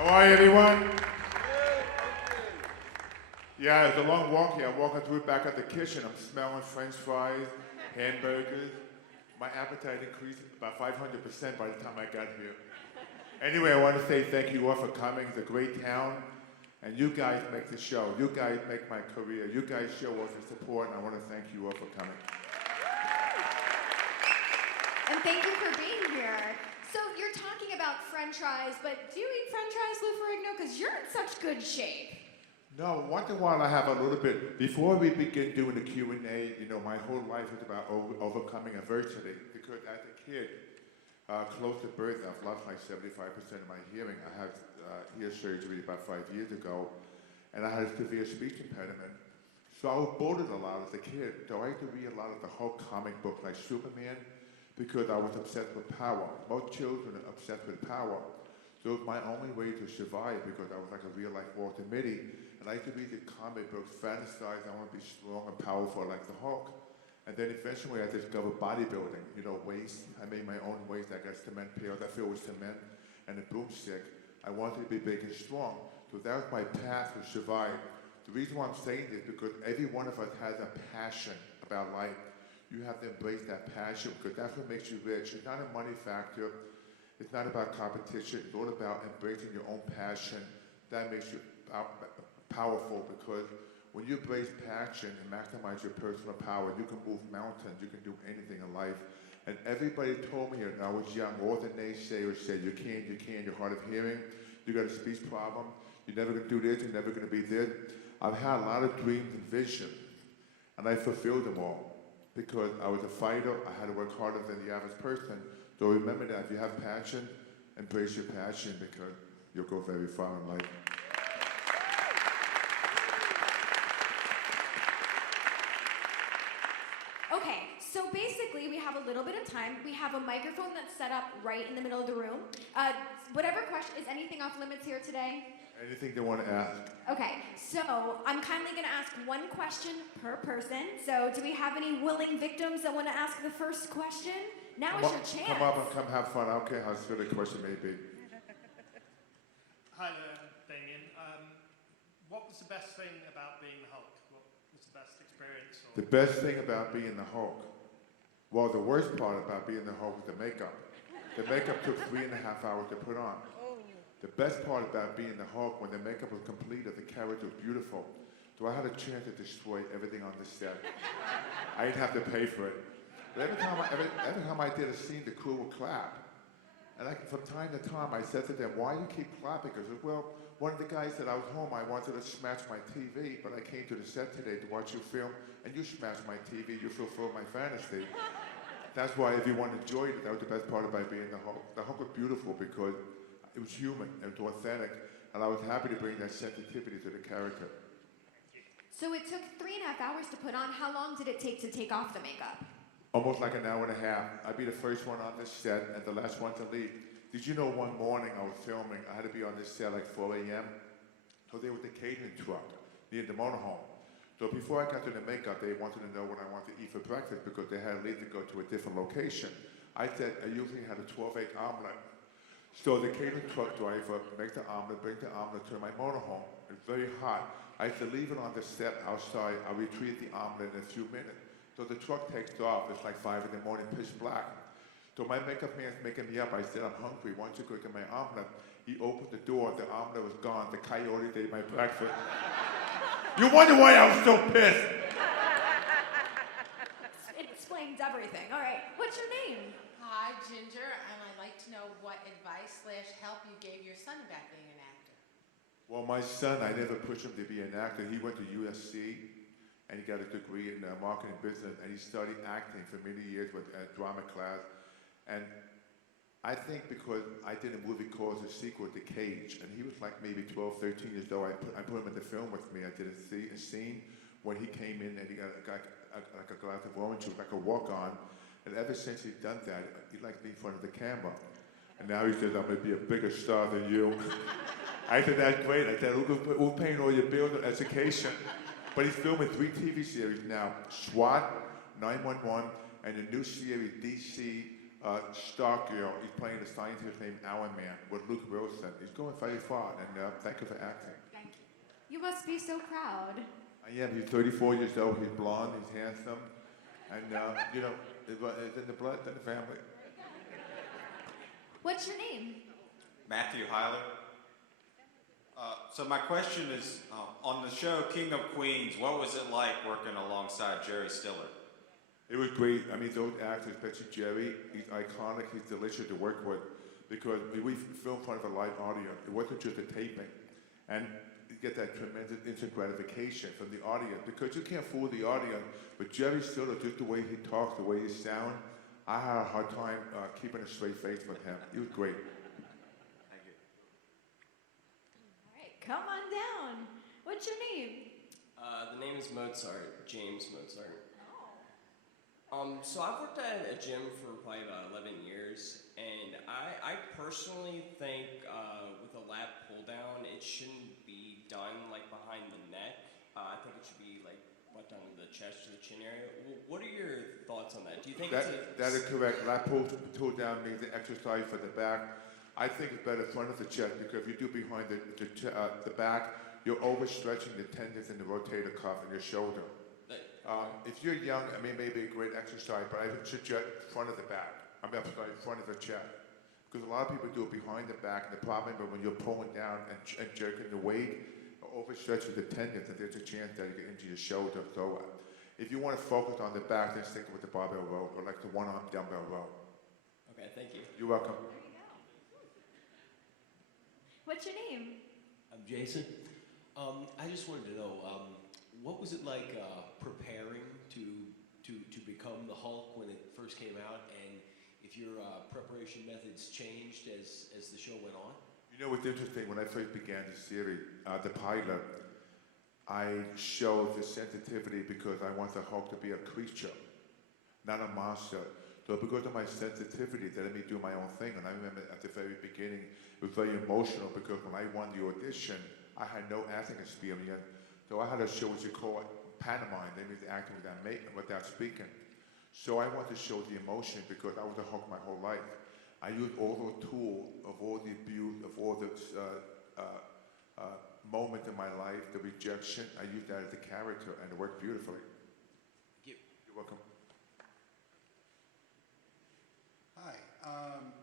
How are you, everyone? Yeah, it's a long walk here. I'm walking through back at the kitchen. I'm smelling French fries, hamburgers. My appetite increased about 500% by the time I got here. Anyway, I want to say thank you all for coming. It's a great town. And you guys make the show. You guys make my career. You guys show us the support, and I want to thank you all for coming. And thank you for being here. So you're talking about French fries, but do you eat French fries, Lou Ferrigno? Because you're in such good shape. No, once in a while I have a little bit. Before we begin doing the Q&A, you know, my whole life was about overcoming adversity. Because as a kid, close to birth, I've lost like 75% of my hearing. I had ear surgery about 5 years ago, and I had a severe speech impediment. So I was bullied a lot as a kid. So I used to read a lot of the whole comic book, like Superman, because I was obsessed with power. Most children are obsessed with power. So it was my only way to survive because I was like a real-life Walter Mitty. And I used to read the comic books, fantasize, I want to be strong and powerful like the Hulk. And then eventually I discovered bodybuilding, you know, weights. I made my own weights. I got cement pails. I filled with cement and a broomstick. I wanted to be big and strong. So that was my path to survive. The reason why I'm saying this is because every one of us has a passion about life. You have to embrace that passion because that's what makes you rich. It's not a money factor. It's not about competition. It's all about embracing your own passion. That makes you powerful because when you embrace passion and maximize your personal power, you can move mountains, you can do anything in life. And everybody told me when I was young, all the naysayers said, you can't, you're hard of hearing, you got a speech problem, you're never gonna do this, you're never gonna be this. I've had a lot of dreams and visions, and I fulfilled them all because I was a fighter, I had to work harder than the average person. So remember that if you have passion, embrace your passion because you'll go very far in life. Okay, so basically we have a little bit of time. We have a microphone that's set up right in the middle of the room. Whatever question, is anything off limits here today? Anything they want to ask. Okay, so I'm kindly going to ask one question per person. So do we have any willing victims that want to ask the first question? Now is your chance. Come up and come have fun. I don't care how silly the question may be. Hi there, Damien. What was the best thing about being the Hulk? What was the best experience? The best thing about being the Hulk? Well, the worst part about being the Hulk was the makeup. The makeup took 3.5 hours to put on. The best part about being the Hulk, when the makeup was completed, the character was beautiful. So I had a chance to destroy everything on the set. I didn't have to pay for it. But every time I did a scene, the crew would clap. And from time to time, I said to them, why do you keep clapping? Because, well, one of the guys said I was home, I wanted to smash my TV, but I came to the set today to watch you film, and you smashed my TV, you fulfilled my fantasy. That's why everyone enjoyed it. That was the best part about being the Hulk. The Hulk was beautiful because it was human, it was authentic, and I was happy to bring that sensitivity to the character. So it took 3.5 hours to put on. How long did it take to take off the makeup? Almost like an hour and a half. I'd be the first one on this set and the last one to leave. Did you know one morning I was filming, I had to be on this set like 4 a.m. So there was the catering truck near the motorhome. So before I got to the makeup, they wanted to know what I wanted to eat for breakfast because they had to leave to go to a different location. I said I usually had a 12-egg omelet. So the catering truck driver makes the omelet, brings the omelet to my motorhome. It's very hot. I had to leave it on the step outside. I retrieve the omelet in a few minutes. So the truck takes off. It's like 5 in the morning, pitch black. So my makeup man's making me up. I said, I'm hungry. Why don't you go get my omelet? He opened the door. The omelet was gone. The coyote ate my breakfast. You wonder why I was so pissed. It explains everything. All right, what's your name? Hi, Ginger, and I'd like to know what advice/help you gave your son about being an actor. Well, my son, I never pushed him to be an actor. He went to USC, and he got a degree in marketing business, and he studied acting for many years with drama class. And I think because I did a movie called The Sequel to Cage, and he was like maybe 12, 13 years old. I put him in the film with me. I did a scene when he came in and he got like a glass of orange juice, like a walk-on. And ever since he's done that, he likes being in front of the camera. And now he says, I'm going to be a bigger star than you. I said, that's great. I said, we're paying all your bills and education. But he's filming 3 TV series now. SWAT, 911, and a new series, DC, Stark, he's playing a scientist named Iron Man with Luke Wilson. He's going very far, and thank you for acting. Thank you. You must be so proud. I am. He's 34 years old. He's blonde. He's handsome, and it's in the blood, in the family. What's your name? Matthew Heiler. So my question is, on the show King of Queens, what was it like working alongside Jerry Stiller? It was great. I mean, those actors, especially Jerry, he's iconic. He's delicious to work with because we filmed in front of a live audience. It wasn't just a taping. And you get that tremendous instant gratification from the audience because you can't fool the audience. But Jerry Stiller, just the way he talks, the way he sounds, I had a hard time keeping a straight face with him. He was great. Thank you. All right, come on down. What's your name? The name is Mozart, James Mozart. So I've worked at a gym for probably about 11 years, and I personally think with a lat pull down, it shouldn't be done like behind the neck. I think it should be like right down to the chest or the chin area. What are your thoughts on that? Do you think That is correct. Lat pull down means the exercise for the back. I think it's better front of the chest because if you do behind the back, you're overstretching the tendons in the rotator cuff in your shoulder. If you're young, I mean, maybe a great exercise, but I would suggest front of the back. I'm sorry, front of the chest. Because a lot of people do it behind the back, and the problem is when you're pulling down and jerking the weight, it overstretches the tendons, and there's a chance that you get into your shoulder. So if you want to focus on the back, then stick with the barbell row, or like the one-arm dumbbell row. Okay, thank you. You're welcome. There you go. What's your name? I'm Jason. I just wanted to know, what was it like preparing to become the Hulk when it first came out, and if your preparation methods changed as the show went on? You know what's interesting? When I first began the series, the pilot, I showed the sensitivity because I want the Hulk to be a creature, not a monster. So because of my sensitivity, they let me do my own thing. And I remember at the very beginning, it was very emotional because when I won the audition, I had no acting experience. So I had to show what you call pantomime. They mean acting without speaking. So I want to show the emotion because I was a Hulk my whole life. I used all those tools of all the abuse, of all the moments in my life, the rejection. I used that as a character, and it worked beautifully. Thank you. You're welcome. Hi,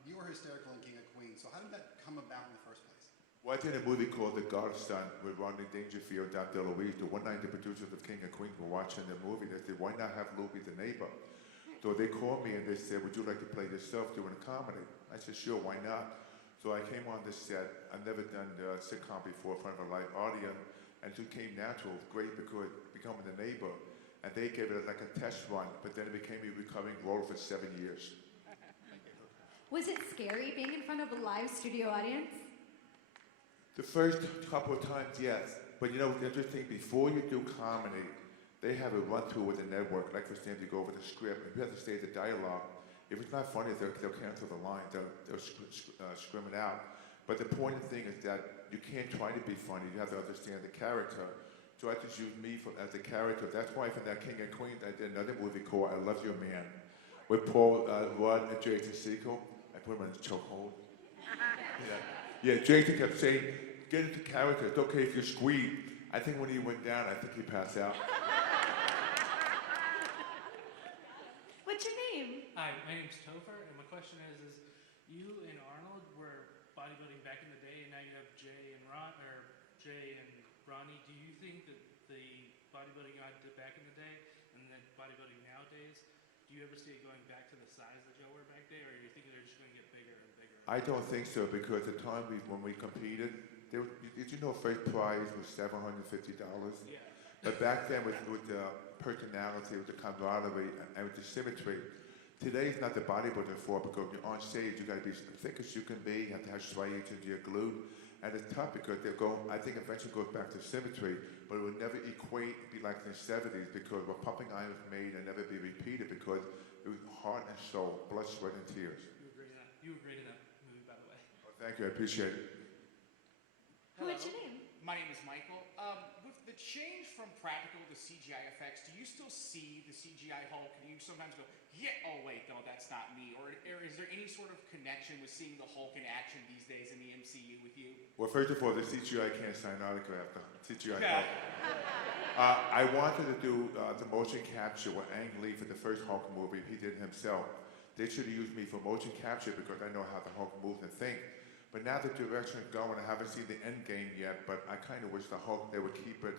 you were hysterical in King of Queens, so how did that come about in the first place? Well, I did a movie called The Godson with Rodney Dangerfield, Dom DeLuise. The one night the producers of King of Queens were watching the movie. They said, why not have Louie the neighbor? So they called me and they said, would you like to play yourself doing a comedy? I said, sure, why not? So I came on the set. I've never done a sitcom before in front of a live audience. And it just came natural, great because becoming the neighbor. And they gave it like a test run, but then it became a recurring role for 7 years. Was it scary being in front of a live studio audience? The first couple of times, yes. But you know what's interesting? Before you do comedy, they have a run-through with the network. Like for instance, you go over the script, and you have to stay the dialogue. If it's not funny, they'll cancel the line. They'll scrim it out. But the important thing is that you can't try to be funny. You have to understand the character. So I just use me as a character. That's why from that King and Queen, I did another movie called I Love Your Man with Paul Rudd and Jason Segel. I put him in a chokehold. Yeah, Jason kept saying, get into character. It's okay if you squeeze. I think when he went down, I think he passed out. What's your name? Hi, my name's Topher, and my question is you and Arnold were bodybuilding back in the day, and now you have Jay and Ronnie. Do you think that the bodybuilding I did back in the day and then bodybuilding nowadays, do you ever see it going back to the size that y'all were back there, or you think they're just going to get bigger and bigger? I don't think so because the time when we competed, did you know first prize was $750? Yeah. But back then with the personality, with the camaraderie, and with the symmetry, today's not the bodybuilding for because you're on stage, you got to be as thick as you can be, you have to have striations into your glute, and it's tough because I think eventually goes back to symmetry, but it will never equate, be like in the 70s because what pumping iron was made and never be repeated because it was heart and soul, blood, sweat, and tears. You were great in that movie, by the way. Oh, thank you, I appreciate it. What's your name? My name is Michael. With the change from practical to CGI effects, do you still see the CGI Hulk? Do you sometimes go, yeah, oh wait, no, that's not me? Or is is there any sort of connection with seeing the Hulk in action these days in the MCU with you? Well, first of all, the CGI can't sign autograph. The CGI. Okay. I wanted to do the motion capture with Ang Lee for the first Hulk movie. He did it himself. They should have used me for motion capture because I know how the Hulk moves and think. But now the direction is going, I haven't seen the end game yet, but I kind of wish the Hulk, they would keep it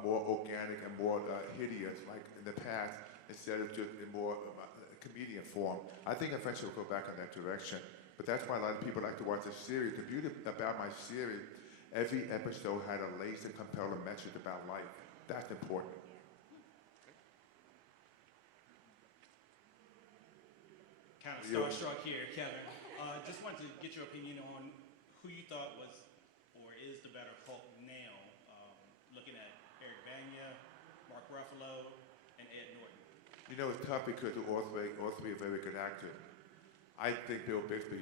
more organic and more hideous like in the past instead of just in more comedian form. I think eventually we'll go back in that direction. But that's why a lot of people like to watch this series. The beauty about my series, every episode had a laser compelling message about life. That's important. Kind of Yo. starstruck here, Kevin. Just wanted to get your opinion on who you thought was or is the better Hulk now, looking at Eric Bana, Mark Ruffalo, and Ed Norton. You know, it's tough because all three are very good actors. I think Bill Bixby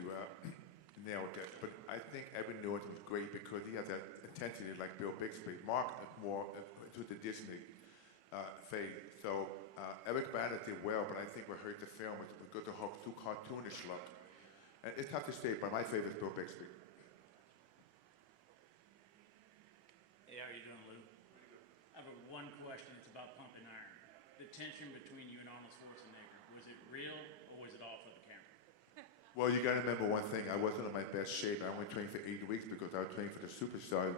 nailed it, but I think Edward Norton was great because he has that intensity like Bill Bixby. Mark is more to the Disney fade. So Eric Bana did well, but I think what hurt the film was because the Hulk too cartoonish look. And it's tough to say, but my favorite is Bill Bixby. Hey, how are you doing, Lou? I have one question. It's about pumping iron. The tension between you and Arnold Schwarzenegger, was it real or was it all for the camera? Well, you got to remember one thing. I wasn't in my best shape. I only trained for 8 weeks because I was training for the superstar.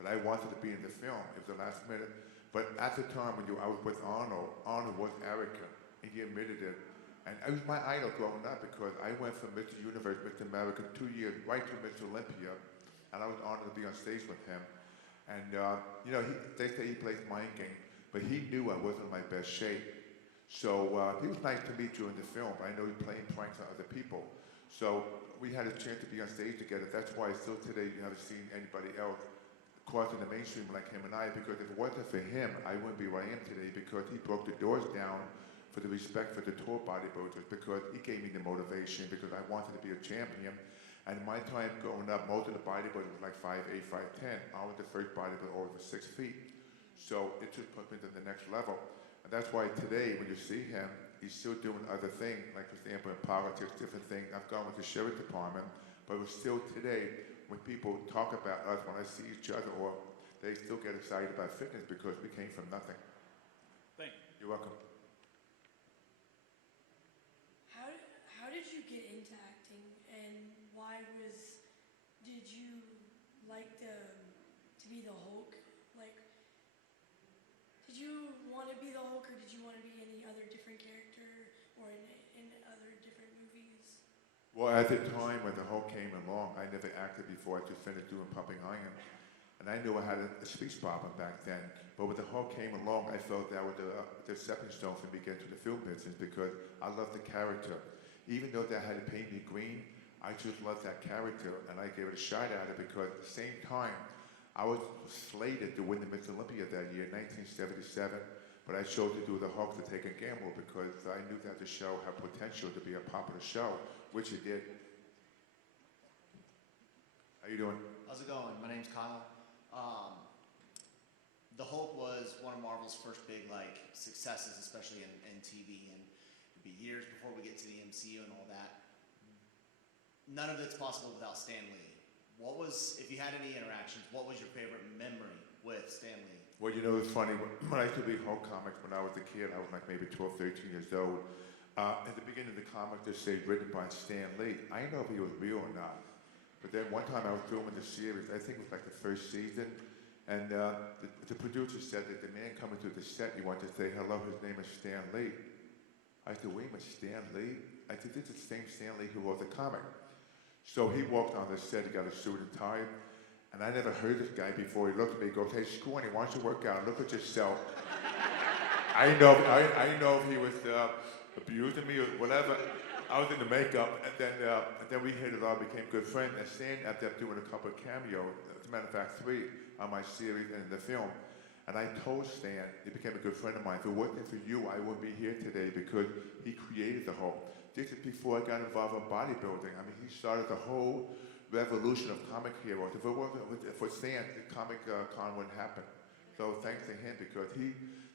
But I wanted to be in the film. It was the last minute. But at the time when I was with Arnold, Arnold was arrogant, and he admitted it. And it was my idol growing up because I went from Mr. Universe, Mr. America, 2 years right to Mr. Olympia, and I was honored to be on stage with him. And you know, they say he plays mind game, but he knew I wasn't in my best shape. So he was nice to meet during the film. But I know he's playing pranks on other people. So we had a chance to be on stage together. That's why still today you haven't seen anybody else crossing the mainstream like him and I, because if it wasn't for him, I wouldn't be where I am today because he broke the doors down for the respect for the tall bodybuilders, because he gave me the motivation because I wanted to be a champion. And my time growing up, most of the bodybuilders were like 5'8", 5'10". I was the first bodybuilder over 6 feet. So it just put me to the next level. And that's why today, when you see him, he's still doing other things, like for example in politics, different things. I've gone with the sheriff department, but we're still today, when people talk about us, when I see each other, or they still get excited about fitness because we came from nothing. Thank you. You're welcome. How did you get into acting, and did you like to be the Hulk? Like, did you want to be the Hulk, or did you want to be any other different character, or in other different movies? Well, at the time when the Hulk came along, I never acted before. I just finished doing Pumping Iron. And I knew I had a speech problem back then. But when the Hulk came along, I felt that was the stepping stone for me to get into the film business because I loved the character. Even though they had to paint me green, I just loved that character. And I gave it a shot at it because at the same time, I was slated to win the Miss Olympia that year, 1977. But I chose to do the Hulk to take a gamble because I knew that the show had potential to be a popular show, which it did. How you doing? How's it going? My name's Kyle. The Hulk was one of Marvel's first big successes, especially in TV, and it'd be years before we get to the MCU and all that. None of it's possible without Stan Lee. If you had any interactions, what was your favorite memory with Stan Lee? Well, you know, it's funny. When I used to read Hulk comics when I was a kid, I was like maybe 12, 13 years old. At the beginning of the comic, they say written by Stan Lee. I didn't know if he was real or not. But then one time I was filming the series, I think it was like the first season, and the producer said that the man coming to the set, he wanted to say hello, his name is Stan Lee. I said, wait a minute, Stan Lee? I said, this is the same Stan Lee who wrote the comic. So he walked on the set, he got a suit and tie, and I never heard this guy before. He looked at me, he goes, hey, Scrawny, why don't you work out? Look at yourself. I didn't know if he was abusing me or whatever. I was in the makeup, and then we hit it off, became good friends. And Stan ended up doing a couple of cameos, as a matter of fact, 3 on my series and in the film. And I told Stan, he became a good friend of mine, if it wasn't for you, I wouldn't be here today because he created the Hulk. This is before I got involved in bodybuilding. I mean, he started the whole revolution of comic heroes. If it wasn't for Stan, the comic con wouldn't happen. So thanks to him because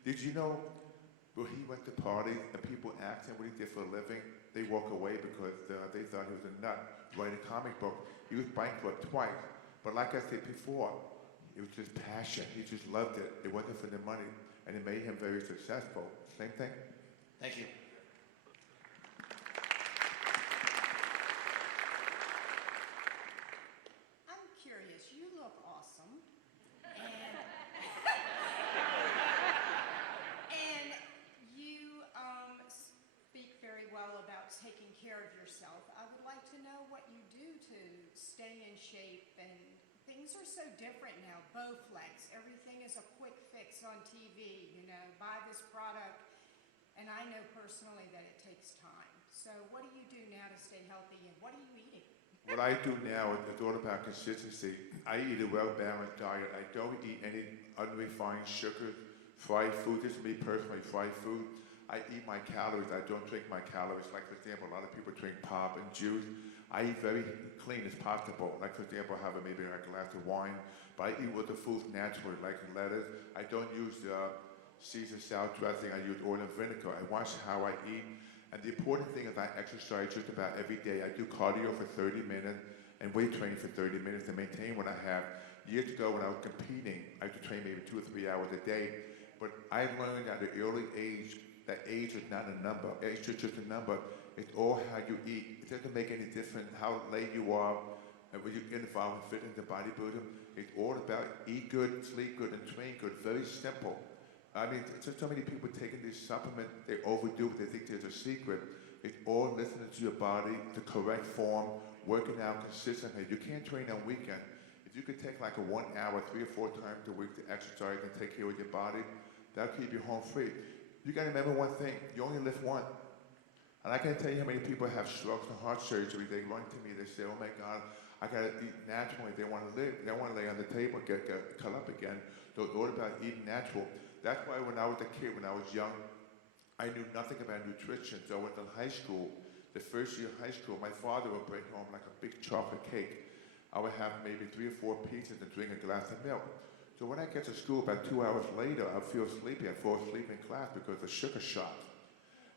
did you know But he went to parties and people asked him what he did for a living. They walk away because they thought he was a nut writing a comic book. He was bankrupt twice. But like I said before, it was just passion. He just loved it. It wasn't for the money. And it made him very successful. Same thing? Thank you. I'm curious. You look awesome. And, and you speak very well about taking care of yourself. I would like to know what you do to stay in shape, and things are so different now. Bowflex, everything is a quick fix on TV, you know, buy this product. And I know personally that it takes time. So what do you do now to stay healthy, and what are you eating? What I do now is all about consistency. I eat a well-balanced diet. I don't eat any unrefined sugar, fried food. This is me personally, fried food. I eat my calories. I don't drink my calories. Like, for example, a lot of people drink pop and juice. I eat very clean as possible. Like, for example, I have maybe like a glass of wine, but I eat with the foods naturally, like lettuce. I don't use Caesar salad dressing. I use oil and vinegar. I watch how I eat. And the important thing is I exercise just about every day. I do cardio for 30 minutes and weight training for 30 minutes to maintain what I have. Years ago when I was competing, I used to train maybe 2 or 3 hours a day. But I learned at an early age that age is not a number. Age is just a number. It's all how you eat. It doesn't make any difference how late you are and when you get involved in fitness and bodybuilding. It's all about eat good, sleep good, and train good. Very simple. I mean, just so many people taking these supplements, they overdo it, they think there's a secret. It's all listening to your body, the correct form, working out consistently. You can't train on weekend. If you could take like a 1 hour, 3 or 4 times a week to exercise and take care of your body, that'll keep you home free. You gotta remember one thing, you only live once. And I can't tell you how many people have strokes and heart surgery. They run to me, they say, oh my God, I gotta eat naturally. They wanna live, they wanna lay on the table, get cut up again. So it's all about eating natural. That's why when I was a kid, when I was young, I knew nothing about nutrition. So I went to high school. The first year of high school, my father would bring home like a big chocolate cake. I would have maybe 3 or 4 pieces and drink a glass of milk. So when I get to school about 2 hours later, I'd feel sleepy. I'd fall asleep in class because of the sugar shot.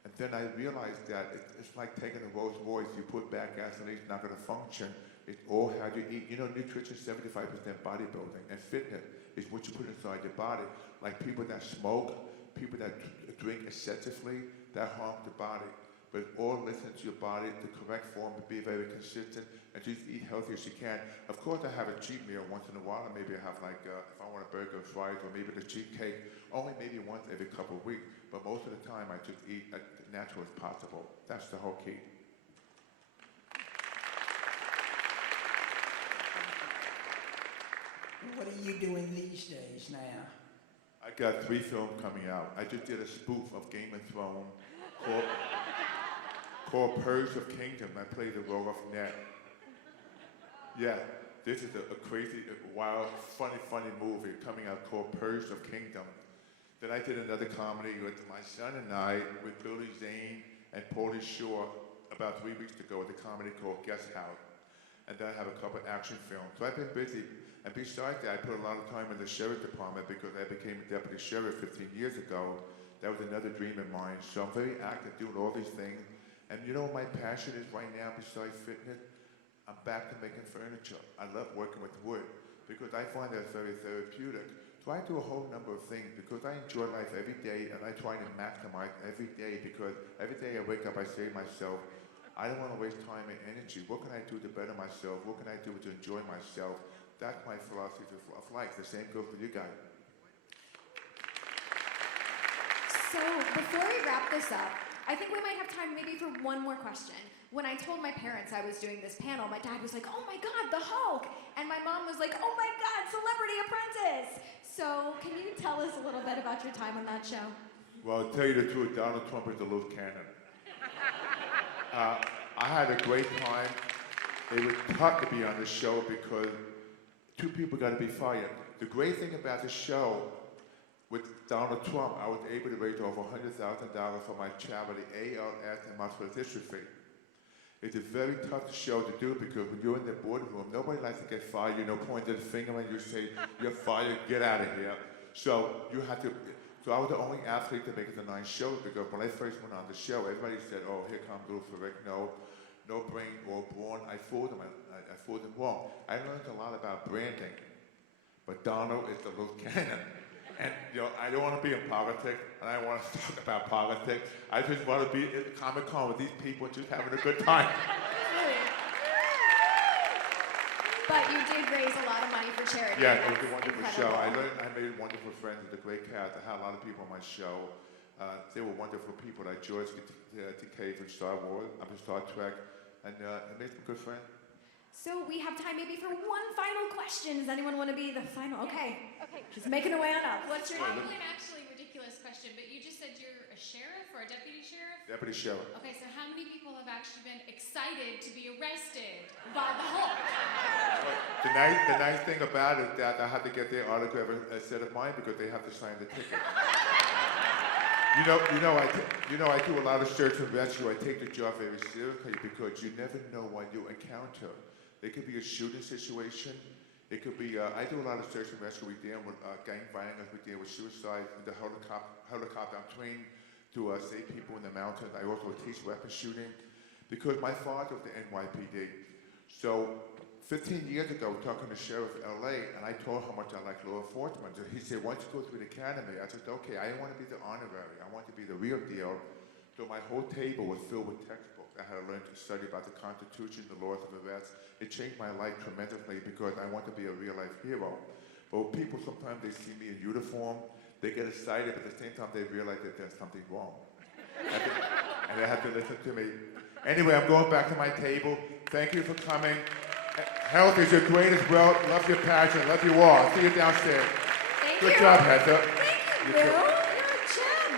And then I realized that it's like taking a Rolls Royce. You put bad gasoline, it's not going to function. It's all how you eat. You know, nutrition is 75% bodybuilding, and fitness is what you put inside your body. Like people that smoke, people that drink excessively, that harm the body. But all listen to your body, the correct form, be very consistent, and just eat healthy as you can. Of course, I have a cheat meal once in a while. Maybe I have like, if I want a burger or fries, or maybe the cheat cake, only maybe once every couple of weeks. But most of the time, I just eat as natural as possible. That's the whole key. What are you doing these days now? I got 3 films coming out. I just did a spoof of Game of Thrones called Purge of Kingdom. I played the role of Ned. Yeah, this is a crazy, wild, funny movie coming out called Purge of Kingdom. Then I did another comedy with my son and I, with Billy Zane and Paulie Shore about 3 weeks ago with a comedy called Guest House. And then I have a couple of action films. So I've been busy. And besides that, I put a lot of time in the sheriff department because I became a deputy sheriff 15 years ago. That was another dream of mine. So I'm very active doing all these things. And you know what my passion is right now besides fitness? I'm back to making furniture. I love working with wood because I find that very therapeutic. So I do a whole number of things because I enjoy life every day and I try to maximize every day because every day I wake up, I say to myself, I don't want to waste time and energy. What can I do to better myself? What can I do to enjoy myself? That's my philosophy of life. The same goes for you guys. So before we wrap this up, I think we might have time maybe for one more question. When I told my parents I was doing this panel, my dad was like, oh my God, the Hulk. And my mom was like, oh my God, Celebrity Apprentice. So can you tell us a little bit about your time on that show? Well, to tell you the truth, Donald Trump is a loose cannon. I had a great time. It was tough to be on the show because 2 people got to be fired. The great thing about the show with Donald Trump, I was able to raise over $100,000 for my charity, ALS and muscular dystrophy. It's a very tough show to do because when you're in the boardroom, nobody likes to get fired. You know, point the finger and you say, you're fired, get out of here. So you have to So I was the only athlete to make it to 9 shows because when I first went on the show, everybody said, "Oh, here comes little Ferrigno, no brain or born." I fooled them. I fooled them wrong. I learned a lot about branding, but Donald is the little cannon. And I don't want to be in politics, and I don't want to talk about politics. I just want to be at Comic-Con with these people, just having a good time. But you did raise a lot of money for charity. Yeah, it was That's a wonderful incredible. show. I made wonderful friends with a great cast. I had a lot of people on my show. They were wonderful people, like George Takei from Star Wars, I'm from Star Trek, and I made some good friends. So we have time maybe for one final question. Does anyone want to be the final? Okay. Just making our way on up. What's your name? Probably an actually ridiculous question, but you just said you're a sheriff or a deputy sheriff? Deputy Sheriff. Okay, so how many people have actually been excited to be arrested by the Hulk? The nice thing about it is that I had to get their autograph instead of mine because they have to sign the ticket. I do a lot of search and rescue. I take the job very seriously because you never know what you encounter. It could be a shooting situation. It could be, I do a lot of search and rescue. We deal with gang violence. We deal with suicide. The helicopter. I'm trained to save people in the mountains. I also teach weapons shooting because my father was the NYPD. So 15 years ago, talking to Sheriff LA, and I told him how much I like law enforcement. He said, "Why don't you go through the academy?" I said, "Okay, I didn't want to be the honorary. I want to be the real deal." So my whole table was filled with textbooks. I had to learn to study about the Constitution, the laws of arrest. It changed my life tremendously because I want to be a real-life hero. But people, sometimes they see me in uniform, they get excited, but at the same time they realize that there's something wrong. And they have to listen to me. Anyway, I'm going back to my table. Thank you for coming. Health is your greatest wealth. Love your passion. Love you all. See you downstairs. Thank Good you. job, Heather. Thank you, You too. Bill.